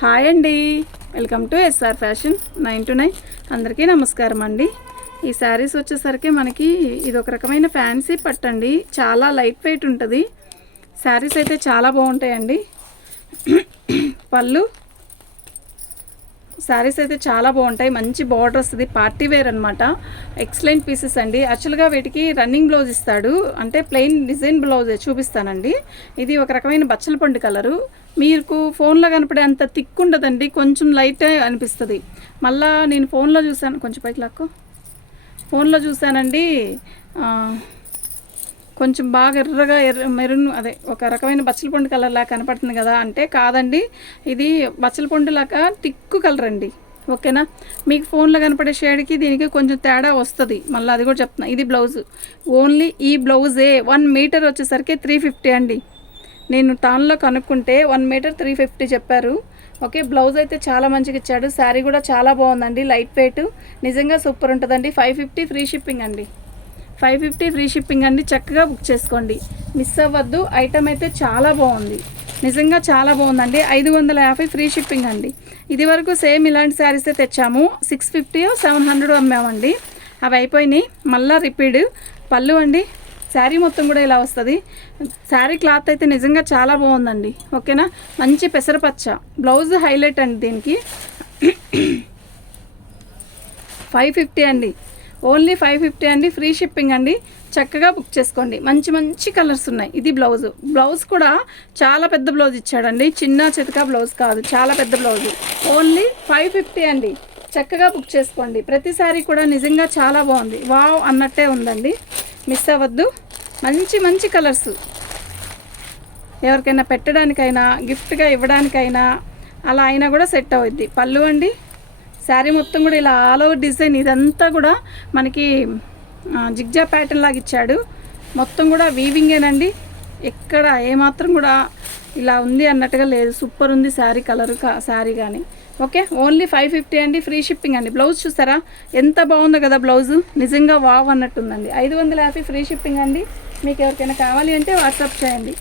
Hi అండి. Welcome to SR fashion nine two nine. అందరికీ నమస్కారం అండి. ఈ శారీస్ వచ్చేసరికి మనకి ఇది ఒక రకమైన ఫ్యాన్సీ పట్టండి. చాలా లైట్ వెయిట్ ఉంటుంది. శారీస్ అయితే చాలా బాగుంటాయండి. పళ్ళు. శారీస్ అయితే చాలా బాగుంటాయి. మంచి బార్డర్ వస్తుంది. పార్టీ వేర్ అనమాట ఎక్సలెంట్ పీసెస్ అండి. యాక్చువల్గా వీటికి రన్నింగ్ బ్లౌజ్ ఇస్తాడు. అంటే ప్లెయిన్ డిజైన్ బ్లౌజ్ చూపిస్తానండి. ఇది ఒక రకమైన బచ్చల పండు కలరు. మీకు ఫోన్లో కనపడే అంత థిక్ ఉండదండి కొంచెం లైట్ అనిపిస్తుంది. మళ్ళా నేను ఫోన్లో చూసాను కొంచెం పైకి లాక్కు. ఫోన్లో చూసానండి కొంచెం బాగా ఎర్రగా ఎర్ర మెరూన్ అదే ఒక రకమైన బచ్చల కలర్లా కలర్ లాగా కనపడుతుంది కదా అంటే కాదండి. ఇది బచ్చలపండు లాగా తిక్కు కలర్ అండి ఓకేనా? మీకు ఫోన్లో కనపడే షేడ్కి దీనికి కొంచెం తేడా వస్తుంది. మళ్ళీ అది కూడా చెప్తున్నా. ఇది బ్లౌజ్. ఓన్లీ ఈ బ్లౌజే. వన్ మీటర్ వచ్చేసరికి త్రీ ఫిఫ్టీ అండి. నేను టాన్లో కనుక్కుంటే వన్ మీటర్ త్రీ ఫిఫ్టీ చెప్పారు. ఓకే బ్లౌజ్ అయితే చాలా మంచిగా ఇచ్చాడు. శారీ కూడా చాలా బాగుందండి లైట్ వెయిట్. నిజంగా సూపర్ ఉంటుందండి. ఫైవ్ ఫిఫ్టీ ఫ్రీ షిప్పింగ్ అండి. ఫైవ్ ఫిఫ్టీ ఫ్రీ షిప్పింగ్ అండి. చక్కగా బుక్ చేసుకోండి. మిస్ అవ్వద్దు. ఐటమ్ అయితే చాలా బాగుంది. నిజంగా చాలా బాగుందండి. ఐదు వందల యాభై ఫ్రీ షిప్పింగ్ అండి. ఇది వరకు సేమ్ ఇలాంటి శారీసే తెచ్చాము. సిక్స్ ఫిఫ్టీ సెవెన్ హండ్రెడ్ అమ్మామండి. అవి అయిపోయినాయి. మళ్ళీ రిపీడ్ పళ్ళు అండి. శారీ మొత్తం కూడా ఇలా వస్తుంది. శారీ క్లాత్ అయితే నిజంగా చాలా బాగుందండి. ఓకేనా? మంచి పెసరపచ్చ. బ్లౌజ్ హైలైట్ అండి దీనికి. ఫైవ్ ఫిఫ్టీ అండి. ఓన్లీ ఫైవ్ ఫిఫ్టీ అండి. ఫ్రీ షిప్పింగ్ అండి. చక్కగా బుక్ చేసుకోండి. మంచి మంచి కలర్స్ ఉన్నాయి. ఇది బ్లౌజ్. బ్లౌజ్ కూడా చాలా పెద్ద బ్లౌజ్ ఇచ్చాడండి. చిన్న చితక బ్లౌజ్ కాదు. చాలా పెద్ద బ్లౌజ్. ఓన్లీ ఫైవ్ ఫిఫ్టీ అండి. చక్కగా బుక్ చేసుకోండి. ప్రతిసారి కూడా నిజంగా చాలా బాగుంది. వావ్ అన్నట్టే ఉందండి. మిస్ అవ్వద్దు. మంచి మంచి కలర్స్. ఎవరికైనా పెట్టడానికైనా గిఫ్ట్గా ఇవ్వడానికైనా అలా అయినా కూడా సెట్ అవుద్ది. పళ్ళు అండి శారీ మొత్తం కూడా ఇలా ఆల్ ఓవర్ డిజైన్ ఇదంతా కూడా మనకి జిగ్జా ప్యాటర్న్ లాగా ఇచ్చాడు. మొత్తం కూడా వీవింగేనండి. ఎక్కడ ఏమాత్రం కూడా ఇలా ఉంది అన్నట్టుగా లేదు. సూపర్ ఉంది శారీ కలర్ శారీ కానీ ఓకే? ఓన్లీ ఫైవ్ ఫిఫ్టీ అండి ఫ్రీ షిప్పింగ్ అండి. బ్లౌజ్ చూసారా? ఎంత బాగుందో కదా బ్లౌజ్. నిజంగా వావ్ అన్నట్టుందండి. ఐదు వందల యాభై ఫ్రీ షిప్పింగ్ అండి. మీకు ఎవరికైనా కావాలి అంటే వాట్సాప్ చేయండి.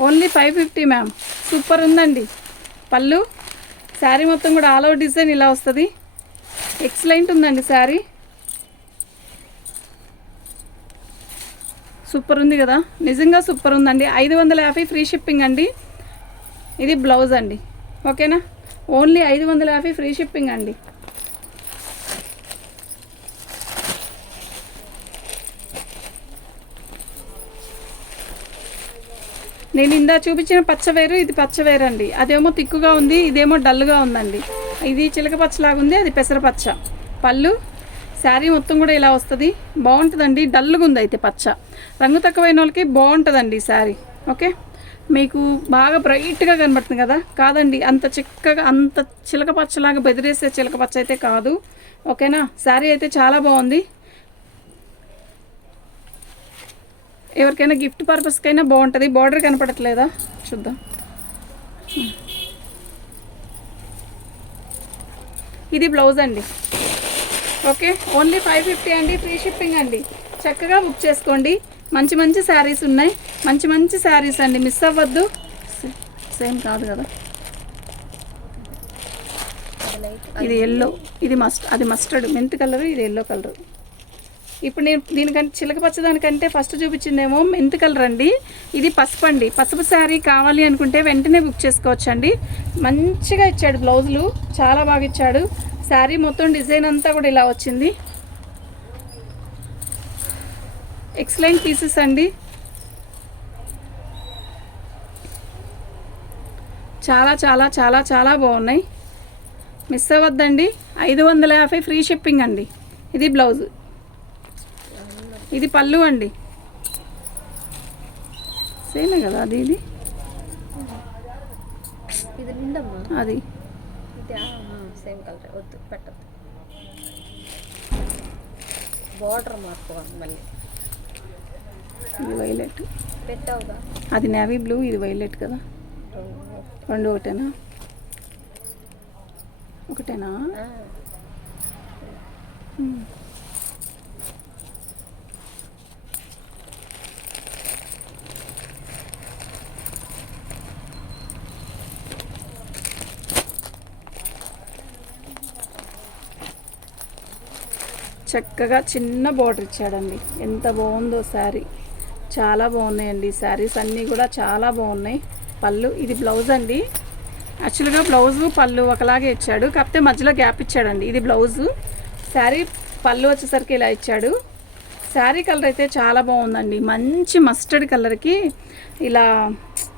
Only five fifty ma'am. Super ఉందండి. పళ్ళు. శారీ మొత్తం కూడా ఆల్ ఓవర్ డిజైన్ ఇలా వస్తుంది. ఎక్సలెంట్ ఉందండి శారీ. సూపర్ ఉంది కదా? నిజంగా సూపర్ ఉందండి. ఐదు వందల యాభై ఫ్రీ షిప్పింగ్ అండి. ఇది బ్లౌజ్ అండి. ఓకేనా? ఓన్లీ ఐదు వందల యాభై ఫ్రీ షిప్పింగ్ అండి. నేను ఇందా చూపించిన పచ్చ వేరు ఇది పచ్చ వేరు అండి. అదేమో తిక్కుగా ఉంది ఇదేమో డల్గా ఉందండి. ఇది చిలక పచ్చలాగా ఉంది అది పెసరపచ్చ. పళ్ళు శారీ మొత్తం కూడా ఇలా వస్తుంది. బాగుంటుందండి. డల్గా ఉంది అయితే పచ్చ. రంగు తక్కువైన వాళ్ళకి బాగుంటుందండి శారీ. ఓకే? మీకు బాగా బ్రైట్గా కనబడుతుంది కదా? కాదండి. అంత చిక్కగా అంత చిలక పచ్చలాగా బెదిరేసే చిలక పచ్చ అయితే కాదు. ఓకేనా? శారీ అయితే చాలా బాగుంది. ఎవరికైనా గిఫ్ట్ పర్పస్కైనా బాగుంటుంది. బార్డర్ కనపడట్లేదా? చూద్దాం. ఇది బ్లౌజ్ అండి ఓకే? ఓన్లీ ఫైవ్ ఫిఫ్టీ అండి ఫ్రీ షిప్పింగ్ అండి. చక్కగా బుక్ చేసుకోండి. మంచి మంచి శారీస్ ఉన్నాయి. మంచి మంచి శారీస్ అండి. మిస్ అవ్వద్దు. సేమ్ కాదు కదా? ఇది ఎల్లో ఇది మస్ట్ అది మస్టర్డ్ మెంత్ కలర్ ఇది ఎల్లో కలర్. ఇప్పుడు నేను దీనికంటే చిలక పచ్చదానికంటే ఫస్ట్ చూపించిందేమో మెంత్ కలర్ అండి. ఇది పసుపు అండి. పసుపు శారీ కావాలి అనుకుంటే వెంటనే బుక్ చేసుకోవచ్చండి. మంచిగా ఇచ్చాడు బ్లౌజులు. చాలా బాగా ఇచ్చాడు. శారీ మొత్తం డిజైన్ అంతా కూడా ఇలా వచ్చింది. ఎక్సలెంట్ పీసెస్ అండి. చాలా చాలా చాలా చాలా బాగున్నాయి. మిస్ అవ్వద్దండి. ఐదు వందల యాభై ఫ్రీ షిప్పింగ్ అండి. ఇది బ్లౌజ్ ఇది పళ్ళు అండి. సేమే కదా అది ఇది? అది. సేమ్ కలర్ వద్దు పెట్టద్దు. బార్డర్ మార్చుకోవాలి మళ్ళీ. ఇది వైలెట్ పెట్టావుగా? అది నేవీ బ్లూ ఇది వైలెట్ కదా? రెండు ఒకటేనా? ఒకటేనా? చక్కగా చిన్న బార్డర్ ఇచ్చాడండి. ఎంత బాగుందో శారీ. చాలా బాగున్నాయండి ఈ శారీస్ అన్నీ కూడా చాలా బాగున్నాయి. పళ్ళు ఇది బ్లౌజ్ అండి. యాక్చువల్గా బ్లౌజు పళ్ళు ఒకలాగే ఇచ్చాడు. కాకపోతే మధ్యలో గ్యాప్ ఇచ్చాడండి. ఇది బ్లౌజు. శారీ పళ్ళు వచ్చేసరికి ఇలా ఇచ్చాడు. శారీ కలర్ అయితే చాలా బాగుందండి. మంచి మస్టర్డ్ కలర్కి ఇలా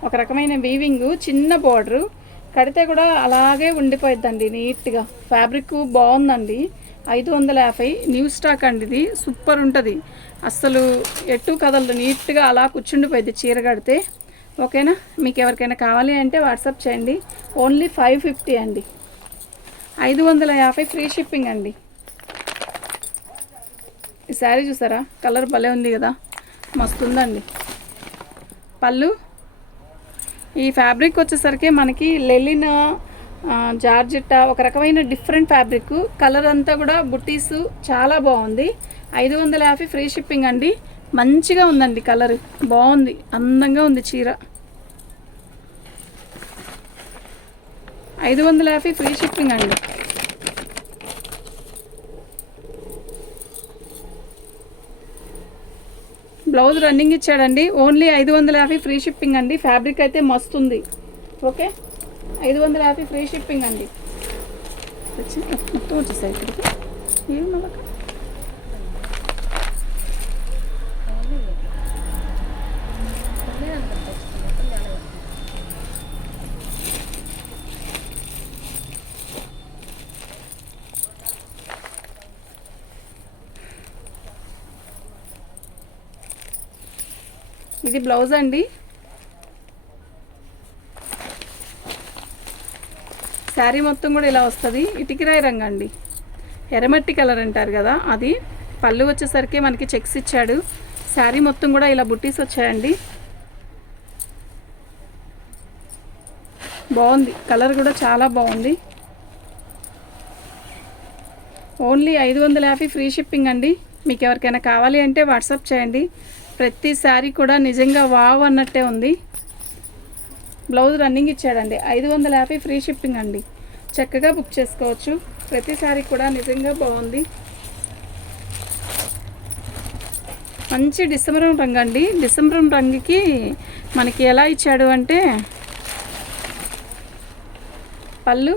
ఒక రకమైన వీవింగ్ చిన్న బార్డరు కడితే కూడా అలాగే ఉండిపోయిద్దండి నీట్గా. ఫ్యాబ్రిక్ బాగుందండి. ఐదు వందల యాభై న్యూ స్టాక్ అండి ఇది. సూపర్ ఉంటుంది. అస్సలు ఎటు కదలదు. నీట్గా అలా కూర్చుండిపోయింది చీర కడితే. ఓకేనా? మీకు ఎవరికైనా కావాలి అంటే వాట్సాప్ చేయండి. ఓన్లీ ఫైవ్ ఫిఫ్టీ అండి. ఐదు వందల యాభై ఫ్రీ షిప్పింగ్ అండి. ఈ శారీ చూసారా? కలర్ భలే ఉంది కదా. మస్తు ఉందండి పళ్ళు. ఈ ఫ్యాబ్రిక్ వచ్చేసరికి మనకి లెలిన్ జార్జిట్టా ఒక రకమైన డిఫరెంట్ ఫ్యాబ్రిక్. కలర్ అంతా కూడా బుటీస్ చాలా బాగుంది. ఐదు వందల యాభై ఫ్రీ షిప్పింగ్ అండి. మంచిగా ఉందండి కలర్. బాగుంది. అందంగా ఉంది చీర. ఐదు వందల యాభై ఫ్రీ షిప్పింగ్ అండి. బ్లౌజ్ రన్నింగ్ ఇచ్చాడండి. ఓన్లీ ఐదు వందల యాభై ఫ్రీ షిప్పింగ్ అండి. ఫ్యాబ్రిక్ అయితే మస్తు ఉంది. ఓకే? ఐదు వందల యాభై ఫ్రీ షిప్పింగ్ అండి. వచ్చింది? మొత్తం వచ్చేసాయి ఇక్కడికి? ఏం నమ్మకం? ఇది బ్లౌజ్ అండి. శారీ మొత్తం కూడా ఇలా వస్తుంది. ఇటుకిరాయి రంగు అండి. ఎర్రమట్టి కలర్ అంటారు కదా అది పళ్ళు వచ్చేసరికి మనకి చెక్స్ ఇచ్చాడు. శారీ మొత్తం కూడా ఇలా బుట్టీస్ వచ్చాయండి. బాగుంది. కలర్ కూడా చాలా బాగుంది. ఓన్లీ ఐదు వందల యాభై ఫ్రీ షిప్పింగ్ అండి. మీకు ఎవరికైనా కావాలి అంటే వాట్సాప్ చేయండి. ప్రతి శారీ కూడా నిజంగా వావ్ అన్నట్టే ఉంది. బ్లౌజ్ రన్నింగ్ ఇచ్చాడండి. ఐదు వందల యాభై ఫ్రీ షిప్పింగ్ అండి. చక్కగా బుక్ చేసుకోవచ్చు. ప్రతిసారి కూడా నిజంగా బాగుంది. మంచి డిసెంబరం రంగు అండి. డిసెంబర్ రంగుకి మనకి ఎలా ఇచ్చాడు అంటే పళ్ళు.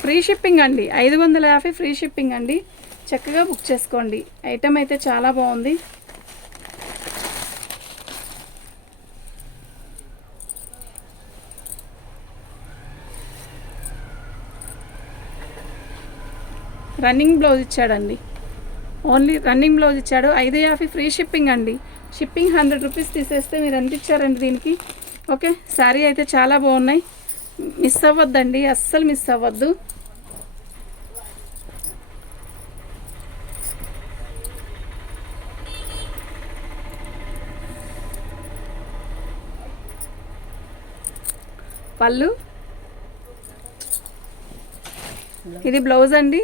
ఫ్రీ షిప్పింగ్ అండి. ఐదు వందల యాభై ఫ్రీ షిప్పింగ్ అండి. చక్కగా బుక్ చేసుకోండి. ఐటమ్ అయితే చాలా బాగుంది. రన్నింగ్ బ్లౌజ్ ఇచ్చాడండి. ఓన్లీ రన్నింగ్ బ్లౌజ్ ఇచ్చాడు. ఐదు యాభై ఫ్రీ షిప్పింగ్ అండి. షిప్పింగ్ హండ్రెడ్ రూపీస్ తీసేస్తే మీరు ఎంత ఇచ్చారండి దీనికి? ఓకే శారీ అయితే చాలా బాగున్నాయి. మిస్ అవ్వద్దండి. అస్సలు మిస్ అవ్వద్దు. పళ్ళు? ఇది బ్లౌజ్ అండి.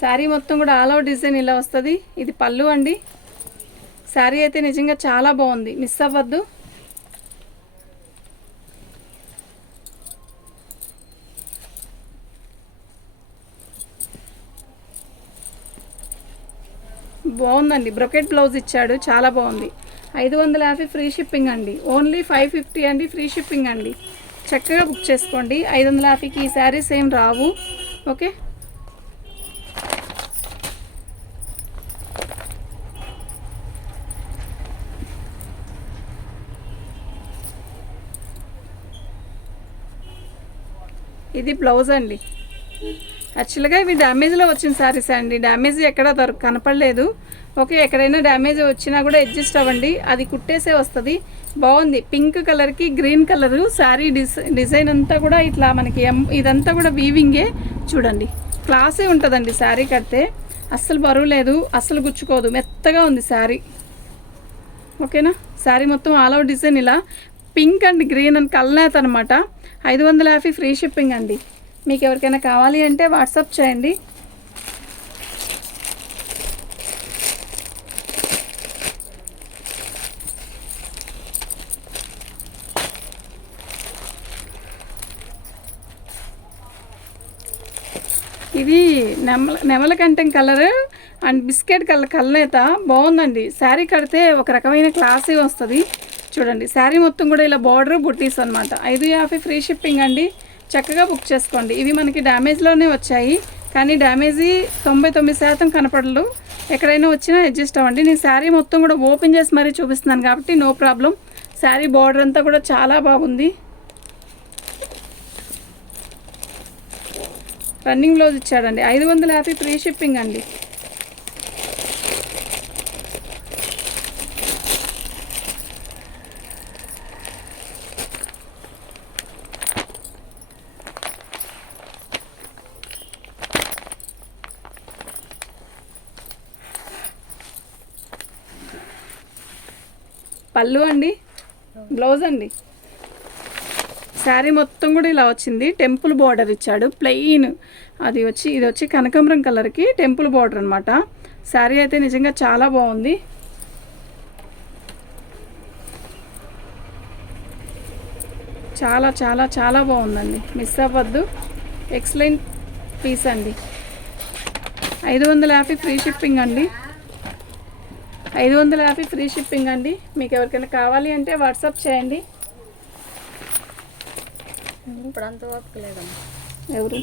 శారీ మొత్తం కూడా ఆల్ అవుట్ డిజైన్ ఇలా వస్తుంది. ఇది పళ్ళు అండి. శారీ అయితే నిజంగా చాలా బాగుంది. మిస్ అవ్వద్దు. బాగుందండి. బ్రొకెట్ బ్లౌజ్ ఇచ్చాడు. చాలా బాగుంది. ఐదు వందల యాభై ఫ్రీ షిప్పింగ్ అండి. ఓన్లీ ఫైవ్ ఫిఫ్టీ అండి. ఫ్రీ షిప్పింగ్ అండి. చక్కగా బుక్ చేసుకోండి. ఐదు వందల యాభైకి ఈ శారీస్ ఏం రావు. ఓకే ఇది బ్లౌజ్ అండి. యాక్చువల్గా ఇవి డ్యామేజ్లో వచ్చిన శారీస్ అండి. డ్యామేజ్ ఎక్కడ దొరక కనపడలేదు. ఓకే ఎక్కడైనా డ్యామేజ్ వచ్చినా కూడా అడ్జస్ట్ అవ్వండి. అది కుట్టేసే వస్తుంది. బాగుంది. పింక్ కలర్కి green colour sari this design అంతా కూడా ఇట్లా మనకి ఎం- ఇదంతా కూడా వీవింగే చూడండి. క్లాసే ఉంటుందండి శారీ కడితే. అస్సలు బరువు లేదు. అస్సలు గుచ్చుకోదు. మెత్తగా ఉంది శారీ ఓకేనా? శారీ మొత్తం ఆల్ అవుట్ డిజైన్ ఇలా. పింక్ అండ్ గ్రీన్ అండ్ కల్నేత అనమాట ఐదు వందల యాభై ఫ్రీ షిప్పింగ్ అండి. మీకు ఎవరికైనా కావాలి అంటే వాట్సాప్ చేయండి. ఇది నెమల నెమలకంఠం కలర్ అండ్ బిస్కెట్ కలర్ కలనేత బాగుందండి. శారీ కడితే ఒక రకమైన క్లాసీ వస్తుంది. చూడండి. శారీ మొత్తం కూడా ఇలా బార్డర్ బుట్టీస్ అనమాట ఐదు యాభై ఫ్రీ షిప్పింగ్ అండి. చక్కగా బుక్ చేసుకోండి. ఇవి మనకి డ్యామేజ్లోనే వచ్చాయి. కానీ డ్యామేజీ తొంభై తొమ్మిది శాతం కనపడలు ఎక్కడైనా వచ్చినా అడ్జస్ట్ అవ్వండి. నేను శారీ మొత్తం కూడా ఓపెన్ చేసి మరీ చూపిస్తున్నాను కాబట్టి నో ప్రాబ్లం శారీ బార్డర్ అంతా కూడా చాలా బాగుంది. రన్నింగ్ బ్లౌజ్ ఇచ్చాడండి. ఐదు వందల యాభై ఫ్రీ షిప్పింగ్ అండి. పళ్ళు అండి బ్లౌజ్ అండి. శారీ మొత్తం కూడా ఇలా వచ్చింది. టెంపుల్ బార్డర్ ఇచ్చాడు. ప్లెయిన్. అది వచ్చి ఇది వచ్చి కనకాంబరం కలర్కి టెంపుల్ బార్డర్ అనమాట శారీ అయితే నిజంగా చాలా బాగుంది. చాలా చాలా చాలా బాగుందండి. మిస్ అవ్వద్దు. ఎక్సలెంట్ పీస్ అండి. ఐదు వందల యాభై ఫ్రీ షిప్పింగ్ అండి. ఐదు వందల యాభై ఫ్రీ షిప్పింగ్ అండి. మీకు ఎవరికైనా కావాలి అంటే వాట్సాప్ చేయండి. ఇప్పుడు అంత ఓపిక లేదమ్మా. ఎవరు.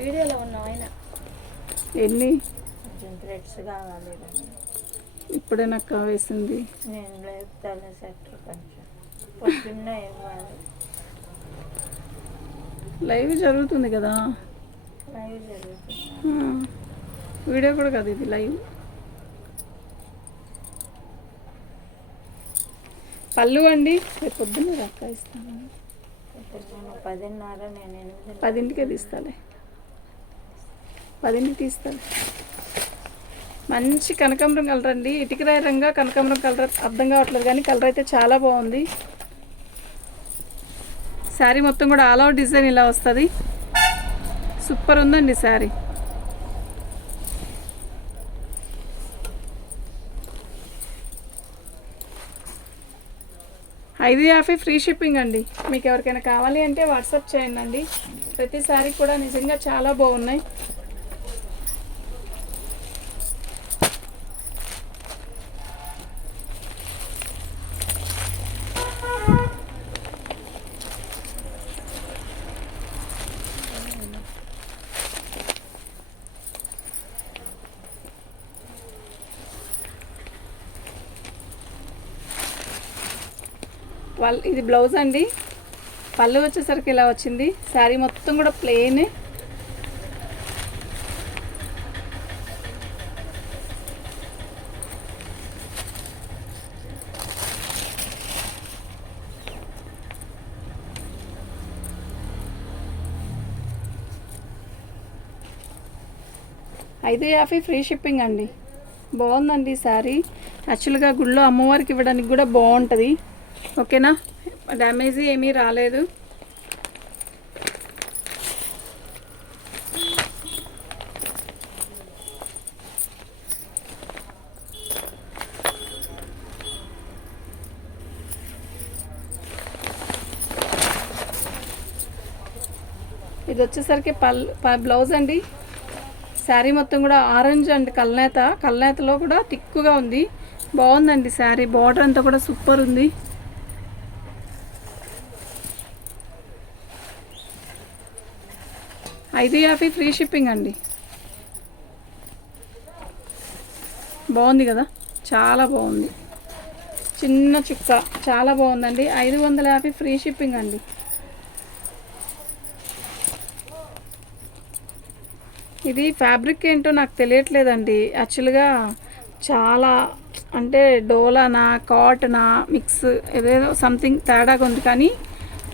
వీడియోలో ఉన్న ఆయన. ఎన్ని? థ్రెడ్స్ కావాలి ఇప్పుడే నాకు కావేసింది నేను లేపుతాను సెట్ కొంచెం. పొద్దున్న ఇవ్వాలి. లైవ్ జరుగుతుంది కదా? వీడియో కూడా కాదు ఇది లైవ్. పళ్ళు అండి రేపు పొద్దున్న రక్క ఇస్తాను. పదిన్నర నేను పదింటికే తీస్తాలే. పదింటికి తీస్తాలే. మంచి కనకాంబరం కలర్ అండి. ఇటుకరాయి రంగా కనకాంబరం కలర్. అర్థం కావట్లేదు కానీ కలర్ అయితే చాలా బాగుంది. శారీ మొత్తం కూడా ఆల్ అవుట్ డిజైన్ ఇలా వస్తుంది. సూపర్ ఉందండి శారీ. ఐదు యాభై ఫ్రీ షిప్పింగ్ అండి. మీకు ఎవరికైనా కావాలి అంటే వాట్సాప్ చేయండి అండి. ప్రతి శారీ కూడా నిజంగా చాలా బాగున్నాయి. పల్ ఇది బ్లౌజ్ అండి. పళ్ళు వచ్చేసరికి ఇలా వచ్చింది. శారీ మొత్తం కూడా ప్లెయిన్ ఐదు యాభై ఫ్రీ షిప్పింగ్ అండి. బాగుందండి ఈ శారీ. యాక్చువల్గా గుళ్ళో అమ్మవారికి ఇవ్వడానికి కూడా బాగుంటుంది. ఓకేనా? డ్యామేజ్ ఏమీ రాలేదు. ఇది వచ్చేసరికి పల్ ప- బ్లౌజ్ అండి. శారీ మొత్తం కూడా ఆరెంజ్ అండ్ కల్నేత. కల్నేతలో కూడా తిక్కుగా ఉంది. బాగుందండి శారీ. బార్డర్ అంతా కూడా సూపర్ ఉంది. ఐదు యాభై ఫ్రీ షిప్పింగ్ అండి. బాగుంది కదా? చాలా బాగుంది. చిన్న చుక్క చాలా బాగుందండి. ఐదు వందల యాభై ఫ్రీ షిప్పింగ్ అండి. ఇది ఫ్యాబ్రిక్ ఏంటో నాకు తెలియట్లేదండి. యాక్చువల్గా చాలా అంటే డోలానా కాటనా మిక్స్ ఏదేదో సంథింగ్ తేడాగా ఉంది. కానీ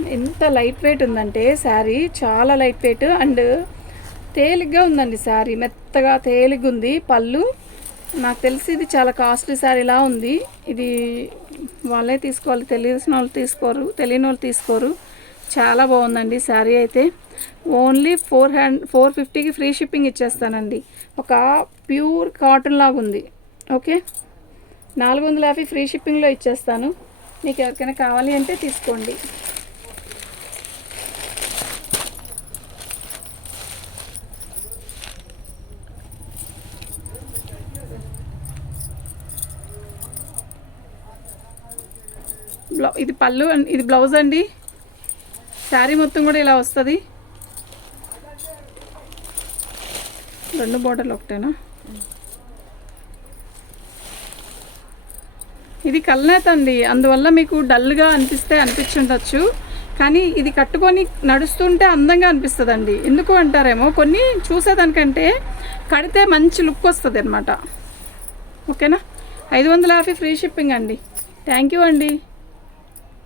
ఎంత లైట్ వెయిట్ ఉందంటే శారీ చాలా లైట్ వెయిట్ అండ్ తేలిగ్గా ఉందండి శారీ. మెత్తగా తేలిగ్గా ఉంది పళ్ళు నాకు తెలిసి ఇది చాలా కాస్ట్లీ శారీలా ఉంది. ఇది వాళ్ళే తీసుకోవాలి. తెలిసిన వాళ్ళు తీసుకోరు. తెలియని వాళ్ళు తీసుకోరు. చాలా బాగుందండి శారీ అయితే. ఓన్లీ ఫోర్ హ్యాండ్ ఫోర్ ఫిఫ్టీకి ఫ్రీ షిప్పింగ్ ఇచ్చేస్తానండి. ఒక ప్యూర్ కాటన్ లాగా ఉంది. ఓకే నాలుగు వందల యాభై ఫ్రీ షిప్పింగ్లో ఇచ్చేస్తాను. మీకు ఎవరికైనా కావాలి అంటే తీసుకోండి. బ్లౌ ఇది పళ్ళు ఇది బ్లౌజ్ అండి. శారీ మొత్తం కూడా ఇలా వస్తుంది. రెండు బోర్డర్లు ఒకటేనా? ఇది కల్నేత అండి. అందువల్ల మీకు డల్గా అనిపిస్తే అనిపించుండొచ్చు. కానీ ఇది కట్టుకొని నడుస్తుంటే అందంగా అనిపిస్తుందండి. ఎందుకు అంటారేమో కొన్ని చూసేదానికంటే కడితే మంచి లుక్ వస్తుంది అనమాట ఓకేనా? ఐదు వందల యాభై ఫ్రీ షిప్పింగ్ అండి. థ్యాంక్ యూ అండి.